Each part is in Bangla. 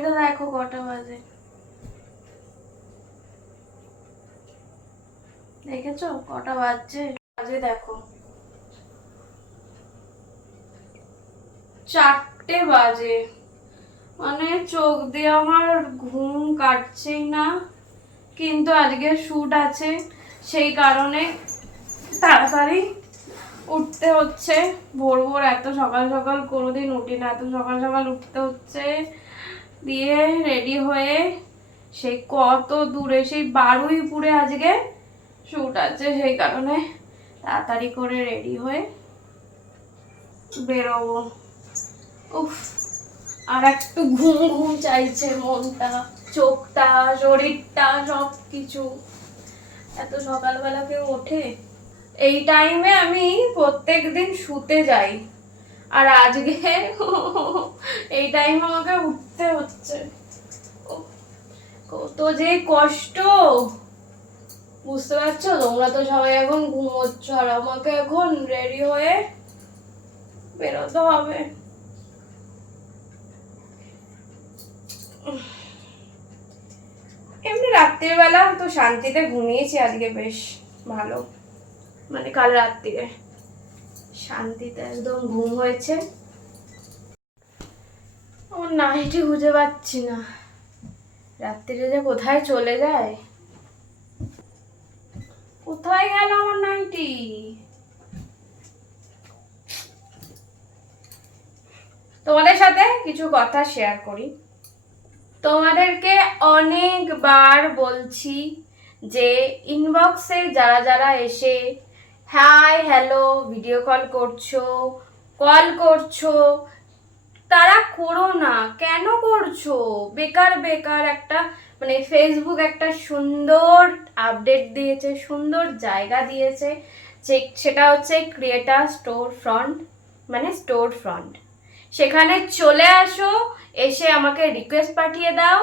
ঘড়িটা দেখো কটা বাজে? দেখেছ? কটা বাজছে? বাজে দেখো। চারটে বাজে। মানে চোখ দিয়ে আমার ঘুম কাটছেই না। কিন্তু আজকে শুট আছে। সেই কারণে তাড়াতাড়ি উঠতে হচ্ছে। ভোর ভোর এত সকাল সকাল কোনোদিন উঠি না। এত সকাল সকাল উঠতে হচ্ছে। দিয়ে রেডি হয়ে সেই কত দূরে, সেই বারুইপুরে আজকে শুট আছে। সেই কারণে তাড়াতাড়ি করে রেডি হয়ে বেরোবো। উফ, আর একটু ঘুম ঘুম চাইছে মনটা, চোখটা, শরীরটা সব কিছু এত সকালবেলা কেউ ওঠে? এই টাইমে আমি প্রত্যেক দিন শুতে যাই। আর আজকে এই টাইম আমাকে উঠতে হচ্ছে। কত যে কষ্ট। বুঝতে পারছ? তোমরা তো সবাই এখন ঘুমোচ্ছ, আর আমাকে এখন রেডি হয়ে বেরোতে হবে। এমনি রাত্রির বেলা তো শান্তিতে ঘুমিয়েছি আজকে বেশ ভালো। মানে কাল রাত্রিরে। শান্তিতে একদম ঘুম হয়েছে। আমার নাইটি খুঁজে পাচ্ছি না। রাত্রিরে যে কোথায় চলে যায়? কোথায় গেল আমার নাইটি? তোমাদের সাথে কিছু কথা শেয়ার করি। তোমাদেরকে অনেকবার বলছি যে ইনবক্সে যারা যারা এসে হাই হ্যালো ভিডিও কল করছ কল করছ। তারা করো না, কেন করছ? বেকার বেকার একটা মানে ফেসবুক একটা সুন্দর আপডেট দিয়েছে, সুন্দর জায়গা দিয়েছে। যে সেটা হচ্ছে ক্রিয়েটার স্টোর ফ্রন্ট মানে স্টোর ফ্রন্ট সেখানে চলে আসো, এসে আমাকে রিকোয়েস্ট পাঠিয়ে দাও।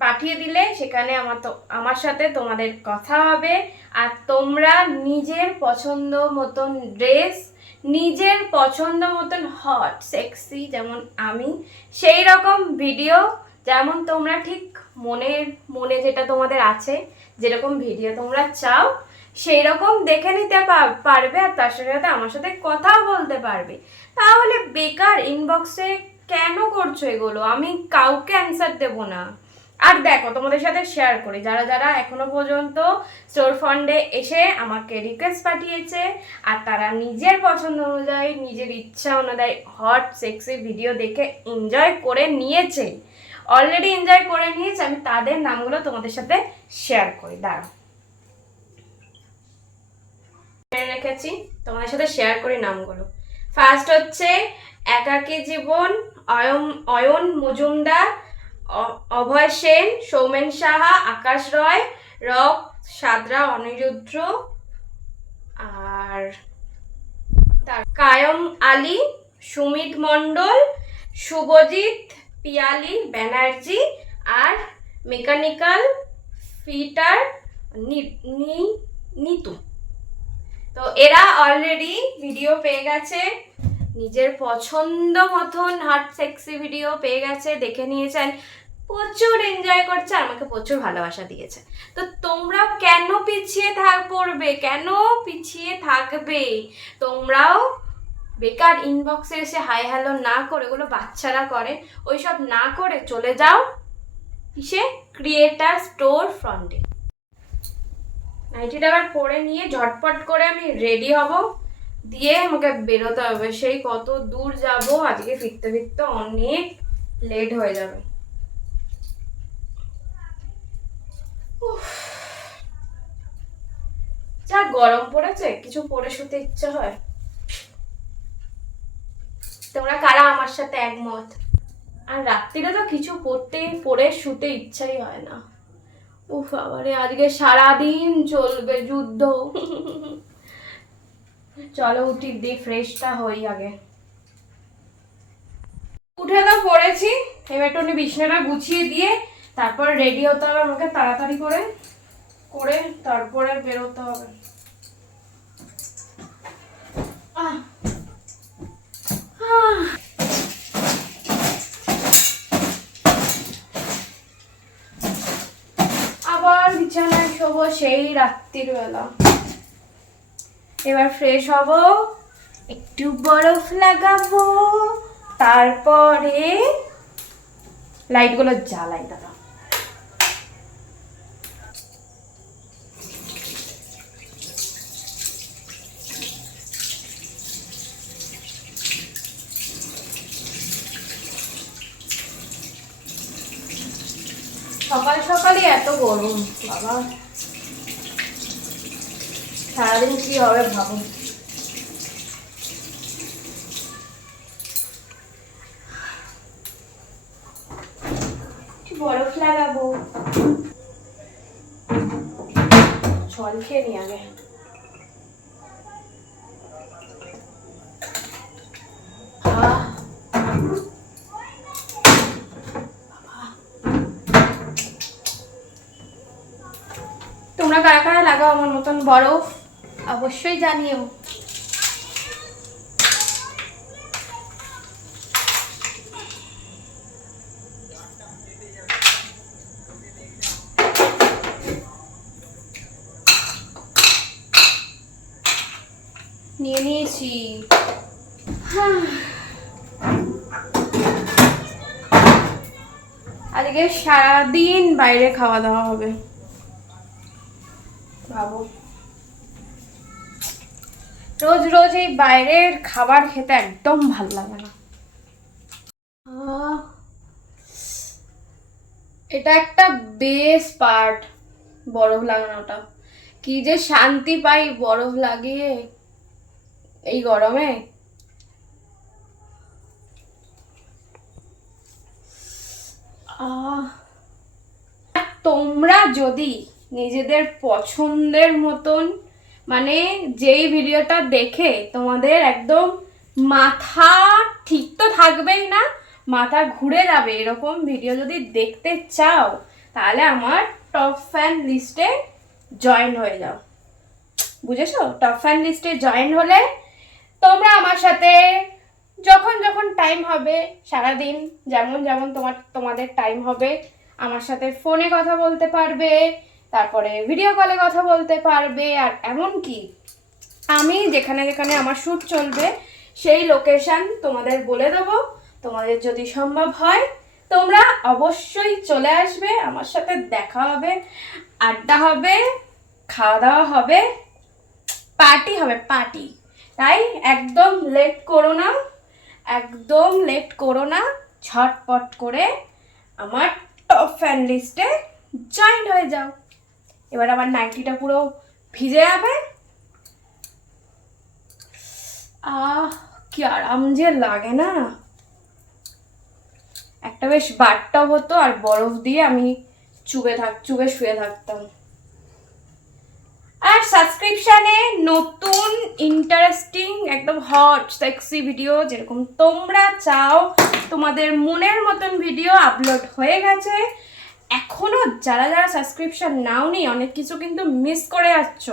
পাঠিয়ে দিলে সেখানে আমার তো, আমার সাথে তোমাদের কথা হবে। আর তোমরা নিজের পছন্দ মতন ড্রেস নিজের পছন্দ মতন হট সেক্সি যেমন আমি, সেই রকম ভিডিও যেমন তোমরা ঠিক মনের, মনে যেটা তোমাদের আছে, যেরকম ভিডিও তোমরা চাও, সেই রকম দেখে নিতে পারবে আর তার সাথে সাথে আমার সাথে কথাও বলতে পারবে। তাহলে বেকার ইনবক্সে কেন করছ এগুলো? আমি কাউকে অ্যান্সার দেবো না। আর দেখো, তোমাদের সাথে শেয়ার করি। যারা যারা এখনও পর্যন্ত স্টোর ফান্ডে এসে আমাকে রিকোয়েস্ট পাঠিয়েছে, আর তারা নিজের পছন্দ অনুযায়ী, নিজের ইচ্ছা অনুযায়ী হট সেক্সি ভিডিও দেখে এনজয় করে নিয়েছে। অলরেডি এনজয় করে নিয়েছে, আমি তাদের নামগুলো তোমাদের সাথে শেয়ার করি। দাঁড়াও। রেখেছি, তোমাদের সাথে শেয়ার করি নামগুলো। ফার্স্ট হচ্ছে, একাকী জীবন অয়ন অয়ন মজুমদার অভয় সেন, সৌমেন সাহা, আকাশ রয়, রক, সাদরা অনিরুদ্র আর তার কায়ম আলী, সুমিত মণ্ডল, শুভজিৎ পিয়ালি ব্যানার্জি, আর মেকানিক্যাল ফিটার নিতু। তো এরা অলরেডি ভিডিও পেয়ে গেছে। নিজের পছন্দ মতন হার্ট সেক্সি ভিডিও পেয়ে গেছে। দেখে নিয়েছেন প্রচুর এনজয় করছে আর আমাকে প্রচুর ভালোবাসা দিয়েছে। তো তোমরাও কেন পিছিয়ে থাক পড়বে? কেন পিছিয়ে থাকবে? তোমরাও বেকার ইনবক্সে এসে হাই হ্যালো না করে ওগুলো বাচ্চারা করে, ওইসব না করে চলে যাও কিসে ক্রিয়েটার স্টোর ফ্রন্টে নাইটিটা আবার পরে নিয়ে ঝটপট করে আমি রেডি হব। দিয়ে আমাকে বেরোতে হবে। সেই কত দূর যাব? আজকে ফিরতে ফিরতে অনেক লেট হয়ে যাবে উফ। যা গরম পড়েছে, কিছু পরে শুতে ইচ্ছে হয়। তোমরা কারা আমার সাথে একমত? আর রাত্রিরে তো কিছু পড়তে পরে শুতে ইচ্ছাই হয় না। উফ আবারে আজকে সারাদিন চলবে যুদ্ধ। চলো উঠি, দি, ফ্রেশটা হই আগে। উঠে তো পড়েছি, এবার একটু বিছানাটা গুছিয়ে দিয়ে তারপর রেডি হতে হবে আমাকে তাড়াতাড়ি করে করে তারপরে বেরোতে হবে। আবার বিছানায় শোবো সেই রাত্রির বেলা এবার ফ্রেশ হব একটু বরফ লাগাবো তারপরে লাইটগুলো জ্বালাই দাদা। সকাল সকালই এত গরম, বাবা। সারাদিন কি হবে ভাবো? বরফ লাগাবো। জল খেয়ে নি আগে। তোমরা কারা কারা লাগাও আমার মতন বরফ অবশ্যই জানিও। নিয়ে নিয়েছি। আজকে সারাদিন বাইরে খাওয়া দাওয়া হবে। ভাবো রোজ রোজ এই বাইরের খাবার খেতে একদম ভালো লাগে না। এটা একটা বেস পার্ট বরফ লাগানোটা কি যে শান্তি পাই বরফ লাগিয়ে এই গরমে। আহ। তোমরা যদি নিজেদের পছন্দের মতন মানে যেই ভিডিওটা দেখে তোমাদের একদম মাথা ঠিক তো থাকবেই না, মাথা ঘুরে যাবে এরকম ভিডিও যদি দেখতে চাও, তাহলে আমার টপ ফ্যান লিস্টে জয়েন হয়ে যাও। বুঝেছ? টপ ফ্যান লিস্টে জয়েন হলে তোমরা আমার সাথে যখন যখন টাইম হবে, সারাদিন যেমন যেমন তোমার, তোমাদের টাইম হবে, আমার সাথে ফোনে কথা বলতে পারবে তারপরে ভিডিও কলে কথা বলতে পারবে আর এমন কি? আমি যেখানে যেখানে আমার শ্যুট চলবে, সেই লোকেশান তোমাদের বলে দেবো। তোমাদের যদি সম্ভব হয়, তোমরা অবশ্যই চলে আসবে। আমার সাথে দেখা হবে, আড্ডা হবে, খাওয়া দাওয়া হবে পার্টি হবে পার্টি তাই একদম লেট করো না, একদম লেট করো না, ঝটপট করে আমার টপ ফ্যান লিস্টে জয়েন হয়ে যাও। এবার আমার নাইটিটা পুরো ভিজে যাবে। আহ, কি আরাম যে লাগে না। একটা বেশ বাটটাও হতো আর বরফ দিয়ে আমি চুবে থাক চুবে শুয়ে থাকতাম। আর সাবস্ক্রিপশানে নতুন ইন্টারেস্টিং একদম হট সেক্সি ভিডিও যেরকম তোমরা চাও, তোমাদের মনের মতন ভিডিও আপলোড হয়ে গেছে। এখনও যারা যারা সাবস্ক্রিপশন নাওনি, অনেক কিছু কিন্তু মিস করে যাচ্ছ।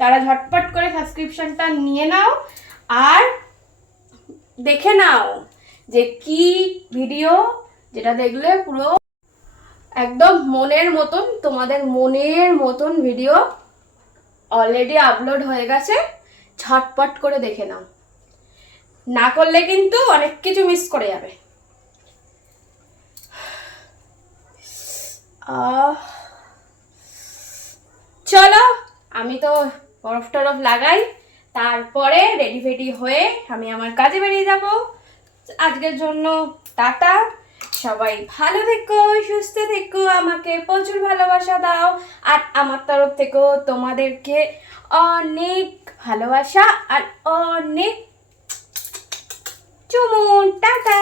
তারা ঝটপট করে সাবস্ক্রিপশনটা নিয়ে নাও আর দেখে নাও যে কি ভিডিও যেটা দেখলে পুরো একদম মনের মতন, তোমাদের মনের মতন ভিডিও অলরেডি আপলোড হয়ে গেছে। ঝটপট করে দেখে নাও। না করলে কিন্তু অনেক কিছু মিস করে যাবে। চলো, আমি তো বরফ টরফ লাগাই, তারপরে রেডি ফেডি হয়ে আমি আমার কাজে বেরিয়ে যাব। আজকের জন্য টাটা। সবাই ভালো থেকো, সুস্থ থেকো, আমাকে প্রচুর ভালোবাসা দাও। আর আমার তরফ থেকেও তোমাদেরকে অনেক ভালোবাসা আর অনেক চুমুন। টাটা।